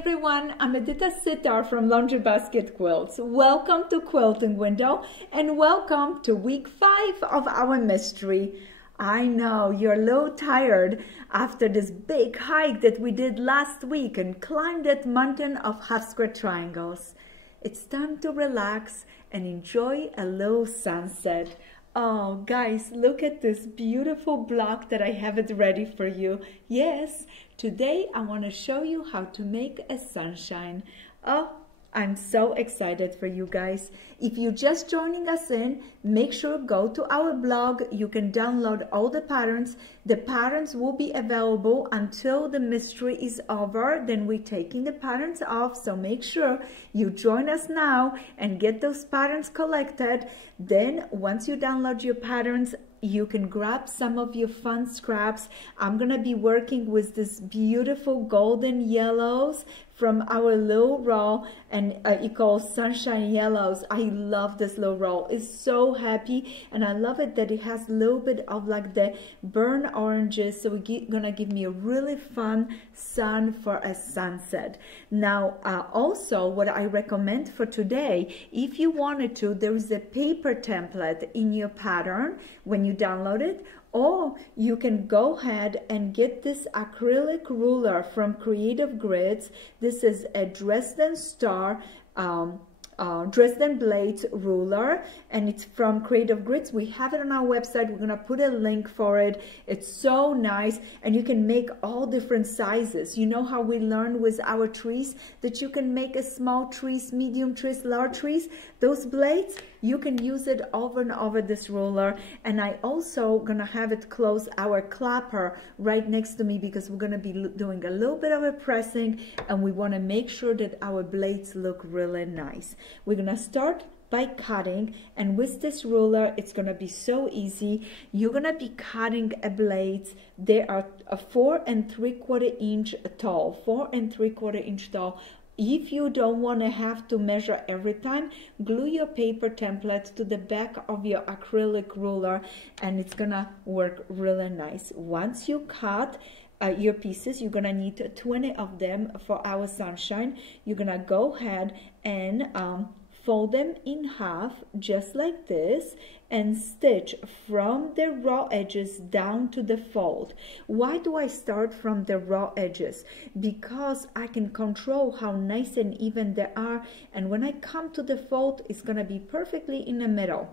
everyone, I'm Edyta Sitar from Laundry Basket Quilts. Welcome to Quilting Window and welcome to week 5 of our mystery. I know you're a little tired after this big hike that we did last week and climbed that mountain of half square triangles. It's time to relax and enjoy a little sunset. Oh, guys, look at this beautiful block that I have it ready for you. Yes, today I want to show you how to make a sunshine. Oh, I'm so excited for you guys. If you're just joining us in, make sure go to our blog. You can download all the patterns. The patterns will be available until the mystery is over. Then we're taking the patterns off. So make sure you join us now and get those patterns collected. Then once you download your patterns, you can grab some of your fun scraps. I'm gonna be working with this beautiful golden yellows from our little roll, and it calls Sunshine Yellows. I love this little roll. It's so happy, and I love it that it has a little bit of like the burnt oranges, so it's gonna give me a really fun sun for a sunset. Now, also what I recommend for today, if you wanted to, there is a paper template in your pattern when you download it, or you can go ahead and get this acrylic ruler from Creative Grids. This is a Dresden Star Dresden Blades ruler, and it's from Creative Grids. We have it on our website. We're gonna put a link for it. It's so nice, and you can make all different sizes. You know how we learned with our trees that you can make a small trees, medium trees, large trees. Those blades, you can use it over and over this ruler. And I also gonna have it close our clapper right next to me because we're gonna be doing a little bit of a pressing, and we wanna make sure that our blades look really nice. We're gonna start by cutting, and with this ruler it's gonna be so easy. You're gonna be cutting a blades. They are 4 3/4 inch tall, 4 3/4 inch tall. If you don't want to have to measure every time, glue your paper template to the back of your acrylic ruler, and it's gonna work really nice. Once you cut your pieces, you're gonna need 20 of them for our sunshine. You're gonna go ahead and fold them in half just like this and stitch from the raw edges down to the fold. Why do I start from the raw edges? Because I can control how nice and even they are, and when I come to the fold, it's gonna be perfectly in the middle.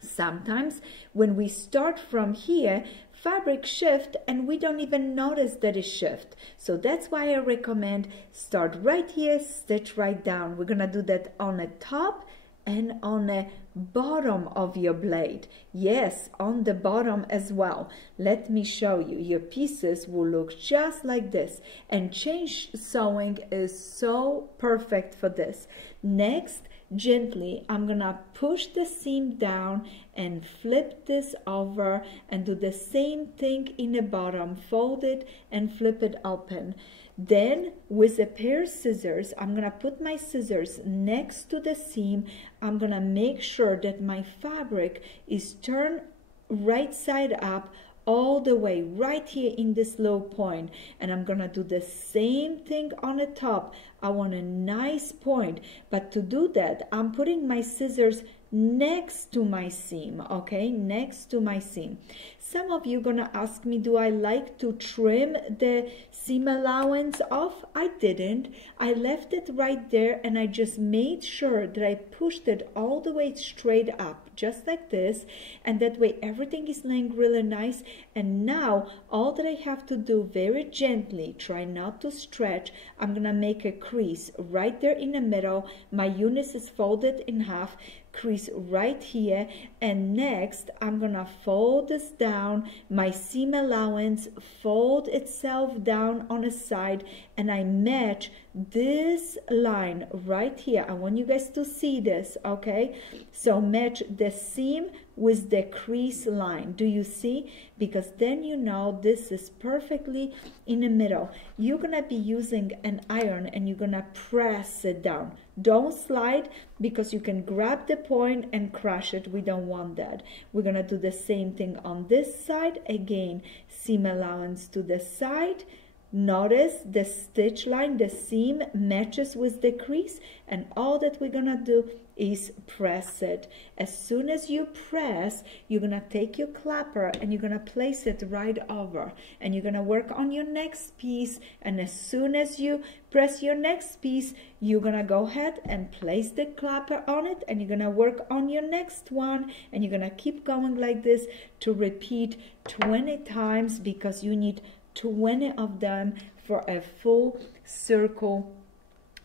Sometimes when we start from here, fabric shift and we don't even notice that it shift. So that's why I recommend start right here, stitch right down. We're gonna do that on the top and on the bottom of your blade. Yes, on the bottom as well. Let me show you. Your pieces will look just like this, and chain sewing is so perfect for this. Next, gently, I'm gonna push the seam down and flip this over and do the same thing in the bottom. Fold it and flip it open. Then with a pair of scissors, I'm gonna put my scissors next to the seam. I'm gonna make sure that my fabric is turned right side up all the way right here in this low point, and I'm gonna do the same thing on the top. I want a nice point, but to do that, I'm putting my scissors next to my seam, okay, next to my seam. Some of you gonna ask me, do I like to trim the seam allowance off? I didn't. I left it right there, and I just made sure that I pushed it all the way straight up, just like this, and that way everything is laying really nice. And now all that I have to do, very gently, try not to stretch, I'm gonna make a crease right there in the middle. My unit is folded in half, crease right here, and next I'm gonna fold this down. My seam allowance fold itself down on the side, and I match this line right here. I want you guys to see this, okay? So match the seam with the crease line. Do you see? Because then you know this is perfectly in the middle. You're gonna be using an iron and you're gonna press it down. Don't slide, because you can grab the point and crush it. We don't want that. We're gonna do the same thing on this side. Again, seam allowance to the side, Notice the stitch line, the seam matches with the crease, and all that we're gonna do is press it. As soon as you press, you're gonna take your clapper and you're gonna place it right over, and you're gonna work on your next piece, and as soon as you press your next piece, you're gonna go ahead and place the clapper on it, and you're gonna work on your next one, and you're gonna keep going like this to repeat 20 times, because you need 20 of them for a full circle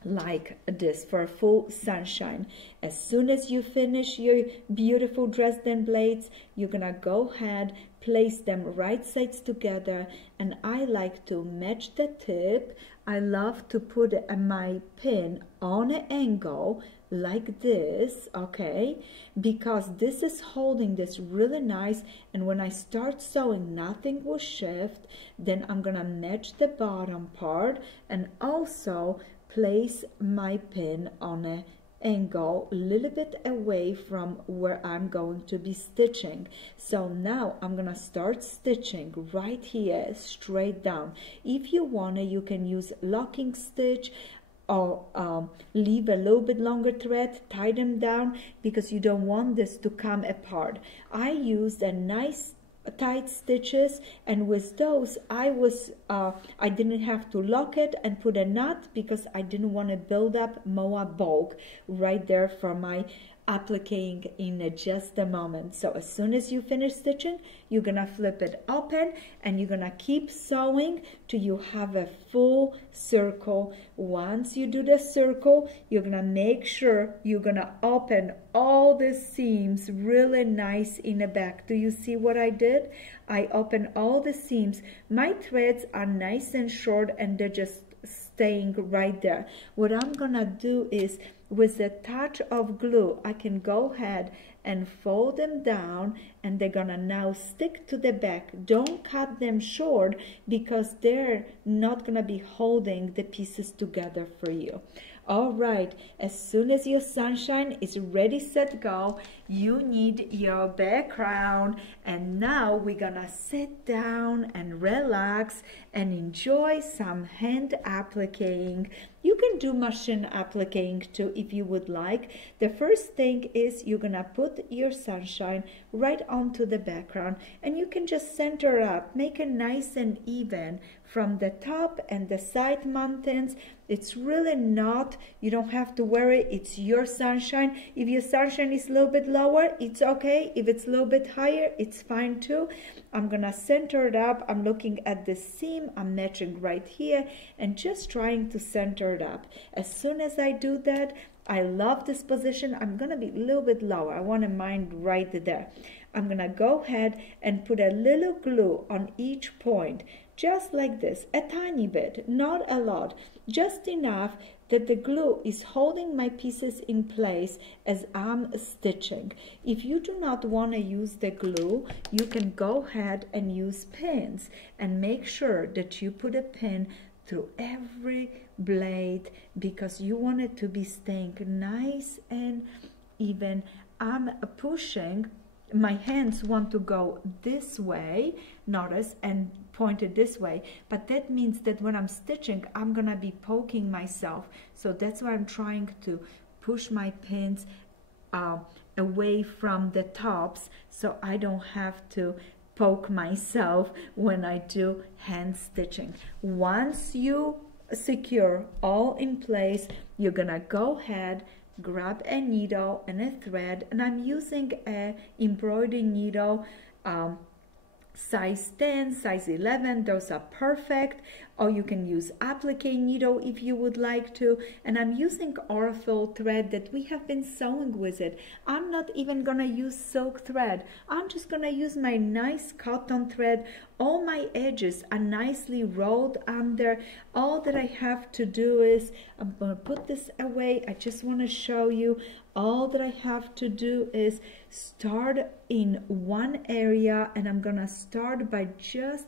like this, for a full sunshine. As soon as you finish your beautiful Dresden blades, you're gonna go ahead, place them right sides together, and I like to match the tip. I love to put my pin on an angle like this, okay, because this is holding this really nice, and when I start sewing, nothing will shift. Then I'm gonna match the bottom part and also place my pin on an angle a little bit away from where I'm going to be stitching. So now I'm gonna start stitching right here straight down. If you wanna, you can use locking stitch, or leave a little bit longer thread, tie them down, because you don't want this to come apart. I used a nice tight stitches, and with those I didn't have to lock it and put a knot, because I didn't want to build up more bulk right there for my appliquing in just a moment. So as soon as you finish stitching, you're gonna flip it open, and you're gonna keep sewing till you have a full circle. Once you do the circle, you're gonna make sure you're gonna open all the seams really nice in the back. Do you see what I did? I opened all the seams. My threads are nice and short, and they're just staying right there. What I'm gonna do is, with a touch of glue, I can go ahead and fold them down, and they're gonna now stick to the back. Don't cut them short, because they're not gonna be holding the pieces together for you. All right, as soon as your sunshine is ready, set, go, you need your background, and now we're gonna sit down and relax and enjoy some hand appliquing. You can do machine appliquing too if you would like. The first thing is you're gonna put your sunshine right onto the background, and you can just center up, make it nice and even from the top and the side mountains. It's really not, you don't have to worry, it's your sunshine. If your sunshine is a little bit lower, it's okay. If it's a little bit higher, it's fine too. I'm gonna center it up. I'm looking at the seam, I'm matching right here, and just trying to center it up. As soon as I do that, I love this position. I'm gonna be a little bit lower. I want to mind right there. I'm gonna go ahead and put a little glue on each point, just like this, a tiny bit, not a lot, just enough that the glue is holding my pieces in place as I'm stitching. If you do not want to use the glue, you can go ahead and use pins, and make sure that you put a pin through every blade, because you want it to be staying nice and even. I'm pushing, my hands want to go this way, notice, and pointed this way, but that means that when I'm stitching, I'm gonna be poking myself. So that's why I'm trying to push my pins away from the tops, so I don't have to poke myself when I do hand stitching. Once you secure all in place, you're gonna go ahead, grab a needle and a thread, and I'm using a embroidery needle, size 10, size 11, those are perfect. Or you can use applique needle if you would like to. And I'm using orfil thread that we have been sewing with it. I'm not even gonna use silk thread. I'm just gonna use my nice cotton thread. All my edges are nicely rolled under. All that I have to do is, I'm gonna put this away. I just wanna show you, all that I have to do is start in one area, and I'm gonna start by just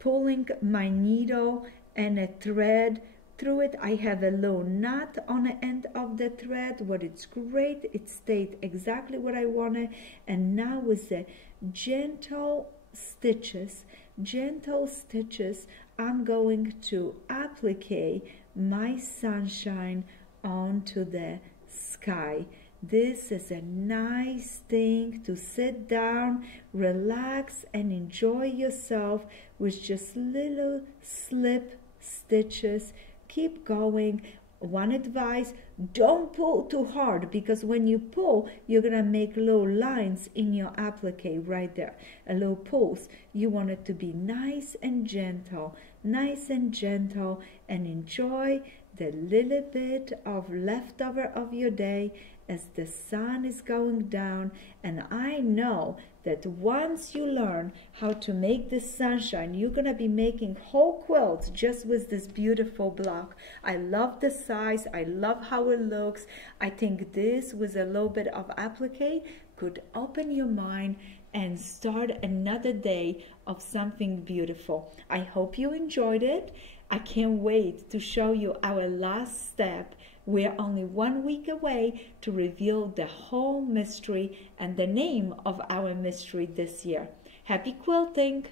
pulling my needle and a thread through it. I have a little knot on the end of the thread, but it's great. It stayed exactly what I wanted. And now with the gentle stitches, gentle stitches, I'm going to apply my sunshine onto the sky. This is a nice thing to sit down, relax, and enjoy yourself with just little slip stitches. Keep going. One advice, don't pull too hard, because when you pull, you're going to make little lines in your applique right there, a little pulls. You want it to be nice and gentle, and enjoy the little bit of leftover of your day as the sun is going down. And I know that once you learn how to make this sunshine, you're going to be making whole quilts just with this beautiful block. I love the size. I love how it looks. I think this with a little bit of applique could open your mind and start another day of something beautiful. I hope you enjoyed it. I can't wait to show you our last step. We're only 1 week away to reveal the whole mystery and the name of our mystery this year. Happy quilting!